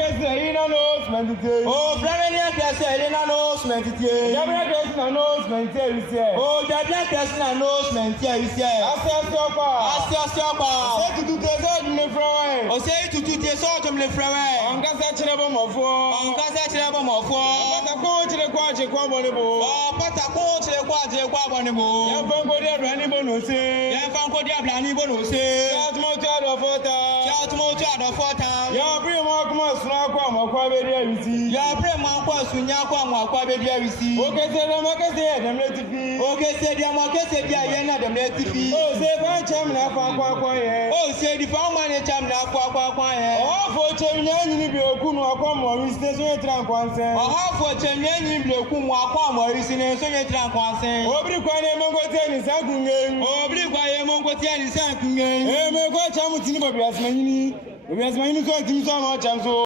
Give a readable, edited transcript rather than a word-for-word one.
Oh, Flamania Castle in announcement. Oh, the black person announcement. Oh, say to do the sort of the flower. On Cassatable of war. On Cassatable of war. But I go to the quadri quabonable. Oh, but I go to the quadri quabonable. Yanfanco Ranibonose. Yanfanco Diablanibonose. Shout motor of water. Shout motor of water. Your brim walk Swakam or Quabedia. Your brim walk Sunyakam or Quabedia. Okay, said the market there, the native. Okay, said the market said, yeah, the native. Oh, say, I am now for quiet. Oh, say the farm manager now for quiet. Oh, for Chamian, you will come or come or station trunk once. Oh, for Chamian, you will come or come or station trunk once. Obri Quayamongotian is Sanking. Obri Quayamongotian is Sanking. Emo Chamutin, but we are many. We are many so much.